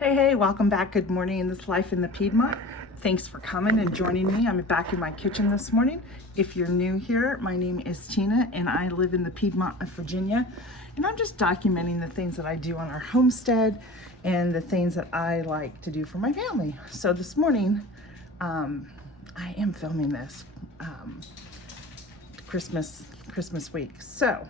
Hey, welcome back. Good morning in this life in the Piedmont. Thanks for coming and joining me. I'm back in my kitchen this morning. If you're new here, my name is Tina and I live in the Piedmont of Virginia. And I'm just documenting the things that I do on our homestead and the things that I like to do for my family. So this morning, I am filming this Christmas week. So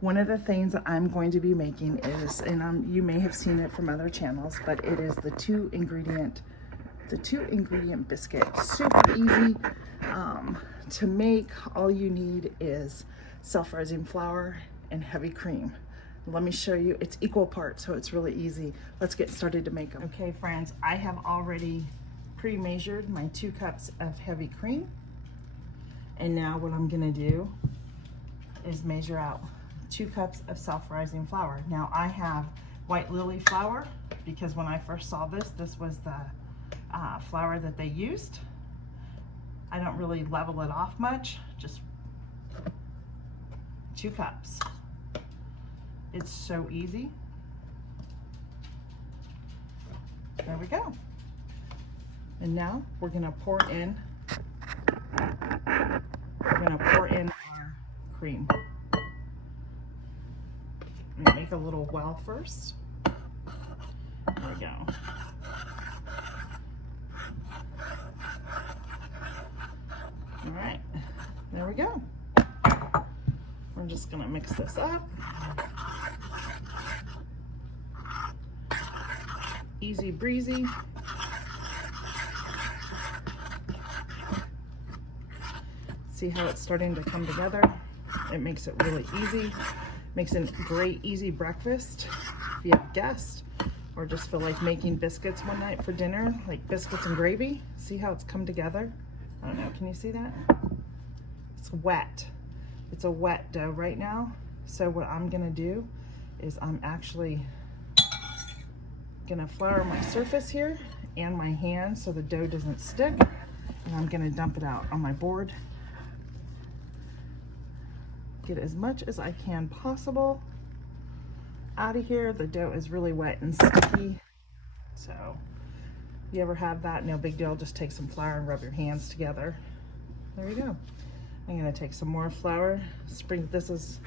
one of the things that I'm going to be making is, and you may have seen it from other channels, but it is the two ingredient biscuit. Super easy to make. All you need is self-rising flour and heavy cream. Let me show you. It's equal parts, so it's really easy. Let's get started to make them. Okay, friends, I have already pre-measured my 2 cups of heavy cream. And now what I'm gonna do is measure out 2 cups of self-rising flour. Now I have white Lilly flour because when I first saw this was the flour that they used. I don't really level it off much, just 2 cups. It's so easy. There we go. And now we're gonna pour in our cream. I'm gonna make a little well first. There we go. All right, there we go. We're just gonna mix this up. Easy breezy. See how it's starting to come together? It makes it really easy. Makes a great easy breakfast if you have guests or just feel like making biscuits one night for dinner, like biscuits and gravy. See how it's come together? I don't know, can you see that? It's wet. It's a wet dough right now. So what I'm gonna do is I'm actually gonna flour my surface here and my hands so the dough doesn't stick. And I'm gonna dump it out on my board. Get as much as I can possible out of here. The dough is really wet and sticky. So if you ever have that, no big deal. Just take some flour and rub your hands together. There you go. I'm gonna take some more flour. This is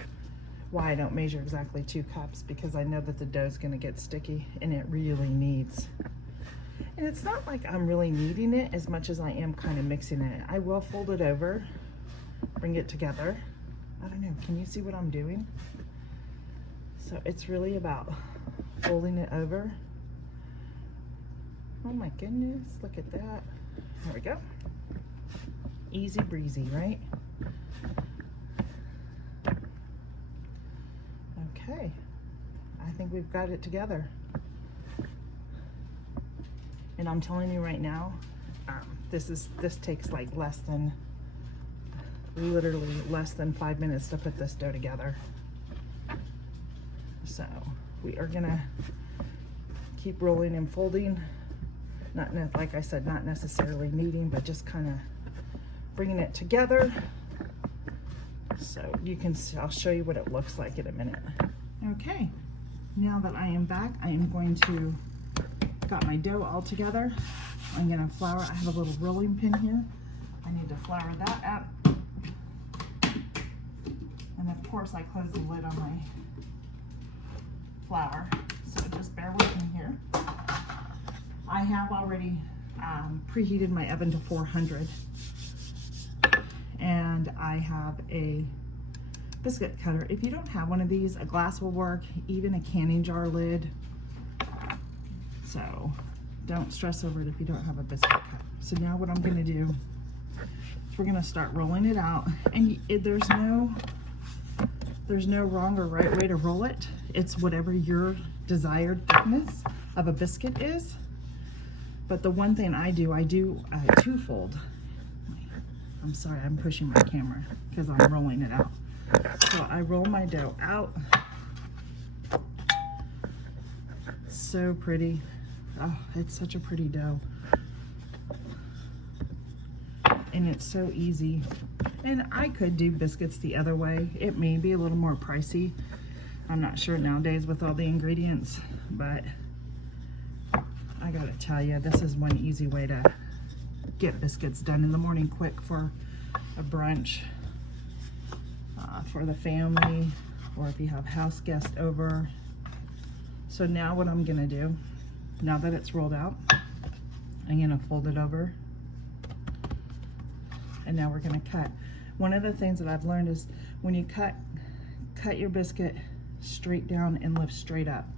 why I don't measure exactly 2 cups, because I know that the dough is gonna get sticky and it really needs. And it's not like I'm really kneading it as much as I am kind of mixing it. I will fold it over, bring it together. I don't know, can you see what I'm doing? So it's really about folding it over. Oh my goodness, look at that. There we go. Easy breezy, right? Okay, I think we've got it together. And I'm telling you right now, this takes like literally less than 5 minutes to put this dough together. So we are gonna keep rolling and folding. Like I said, not necessarily kneading, but just kind of bringing it together. So you can, I'll show you what it looks like in a minute. Okay, now that I am back, I am going to, got my dough all together. I'm gonna flour, I have a little rolling pin here. I need to flour that up. And of course I close the lid on my flour, so just bear with me here. I have already preheated my oven to 400, and I have a biscuit cutter. If you don't have one of these, a glass will work, even a canning jar lid. So don't stress over it if you don't have a biscuit cutter. So now what I'm gonna do is we're gonna start rolling it out, and there's no wrong or right way to roll it. It's whatever your desired thickness of a biscuit is. But the one thing I do twofold. I'm sorry, I'm pushing my camera because I'm rolling it out. So I roll my dough out. So pretty. Oh, it's such a pretty dough. And it's so easy. And I could do biscuits the other way. It may be a little more pricey. I'm not sure nowadays with all the ingredients, but I gotta tell you, this is one easy way to get biscuits done in the morning quick for a brunch, for the family, or if you have house guests over. So now what I'm gonna do, now that it's rolled out, I'm gonna fold it over, and now we're gonna cut. One of the things that I've learned is when you cut your biscuit straight down and lift straight up.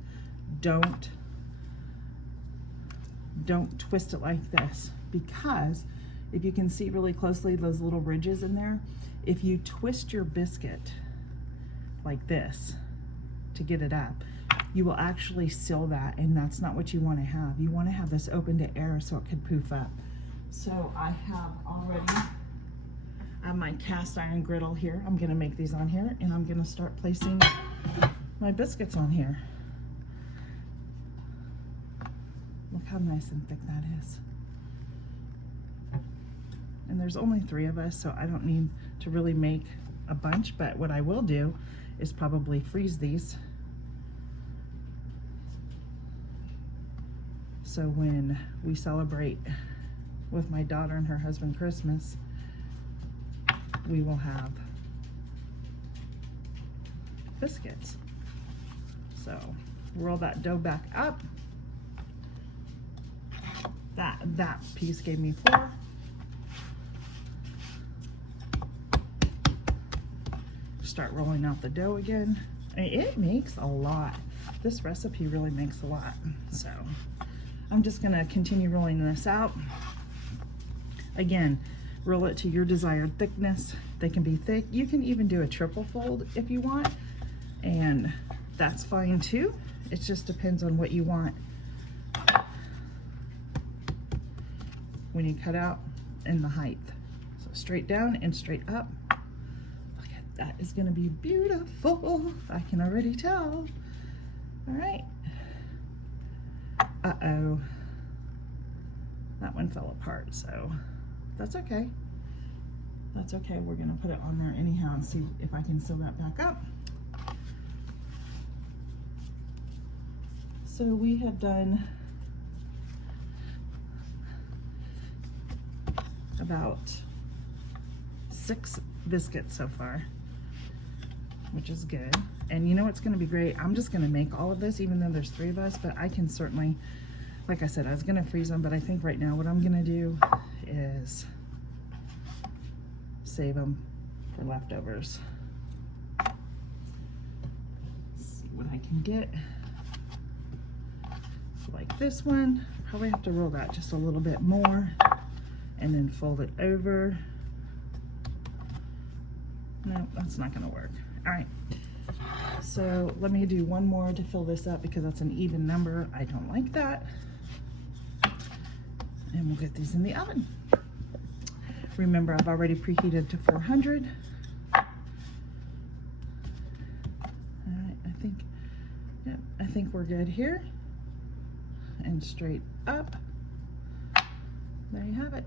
Don't twist it like this, because if you can see really closely those little ridges in there, if you twist your biscuit like this to get it up, you will actually seal that, and that's not what you want to have. You want to have this open to air so it could poof up. So I have my cast iron griddle here. I'm going to make these on here, and I'm going to start placing my biscuits on here. Look how nice and thick that is. And there's only 3 of us, so I don't need to really make a bunch, but what I will do is probably freeze these. So when we celebrate with my daughter and her husband Christmas, we will have biscuits. So roll that dough back up. That piece gave me 4. Start rolling out the dough again. It makes a lot. This recipe really makes a lot. So I'm just gonna continue rolling this out. Again, roll it to your desired thickness. They can be thick. You can even do a triple fold if you want, and that's fine too. It just depends on what you want when you cut out and the height. So straight down and straight up. Look at that, is gonna be beautiful. I can already tell. All right. Uh-oh. That one fell apart, so that's okay. That's okay. We're gonna put it on there anyhow and see if I can sew that back up. So we have done about 6 biscuits so far, which is good. And you know what's gonna be great? I'm just gonna make all of this, even though there's 3 of us, but I can certainly, like I said, I was gonna freeze them, but I think right now what I'm gonna do is save them for leftovers. See what I can get. So like this one, probably have to roll that just a little bit more and then fold it over. No, that's not gonna work. All right, so let me do one more to fill this up because that's an even number. I don't like that. And we'll get these in the oven. Remember, I've already preheated to 400. All right, I think we're good here. And straight up. There you have it.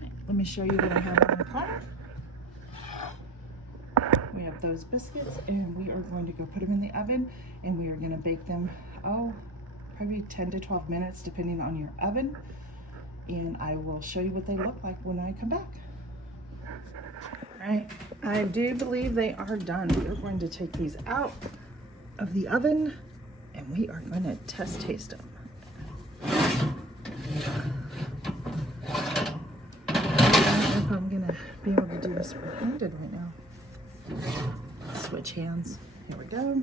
Right, let me show you what I have on the cart. We have those biscuits, and we are going to go put them in the oven, and we are going to bake them, probably 10 to 12 minutes depending on your oven, and I will show you what they look like when I come back. All right, I do believe they are done. We are going to take these out of the oven, and we are going to taste them. I don't know if I'm gonna be able to do this one-handed right now. Switch hands. Here we go.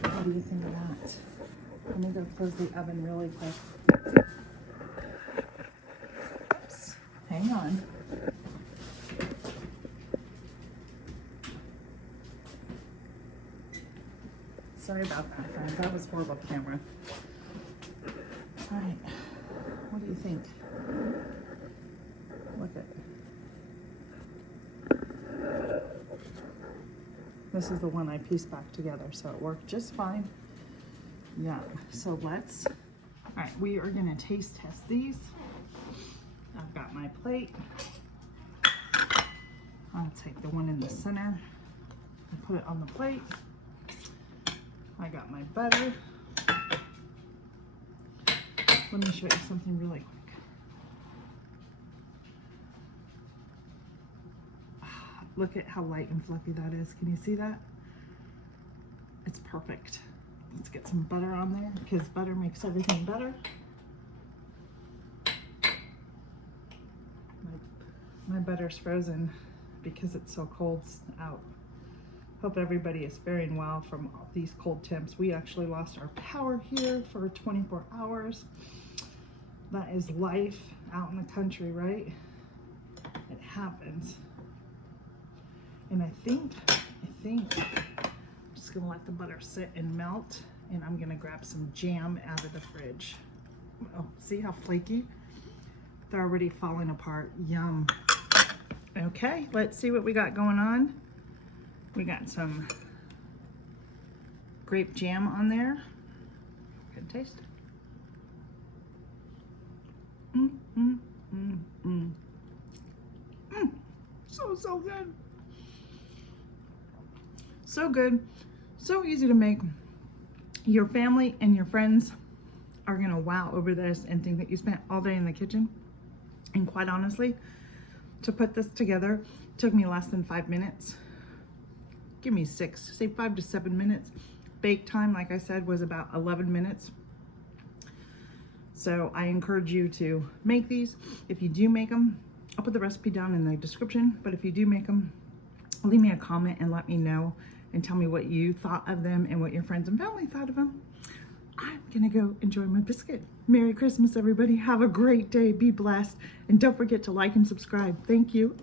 What do you think of that? Let me go close the oven really quick. Oops. Hang on. Sorry about that, friends. That was horrible camera. All right. What do you think? Look at it. This is the one I pieced back together, so it worked just fine. Yeah, so all right, we are gonna taste test these. I've got my plate. I'll take the one in the center. I put it on the plate. I got my butter. Let me show you something really quick. Look at how light and fluffy that is. Can you see that? It's perfect. Let's get some butter on there because butter makes everything better. My butter's frozen because it's so cold out. Hope everybody is faring well from all these cold temps. We actually lost our power here for 24 hours. That is life out in the country, right? It happens. And I think I'm just gonna let the butter sit and melt, and I'm gonna grab some jam out of the fridge. Oh, see how flaky? They're already falling apart. Yum. Okay, let's see what we got going on. We got some grape jam on there. Good taste. So good. So good. So easy to make. Your family and your friends are gonna wow over this and think that you spent all day in the kitchen. And quite honestly, to put this together took me less than 5 minutes. Give me 6, say 5 to 7 minutes. Bake time, like I said, was about 11 minutes. So I encourage you to make these. If you do make them, I'll put the recipe down in the description, but if you do make them, leave me a comment and let me know and tell me what you thought of them and what your friends and family thought of them. I'm gonna go enjoy my biscuit. Merry Christmas, everybody. Have a great day. Be blessed. And don't forget to like and subscribe. Thank you.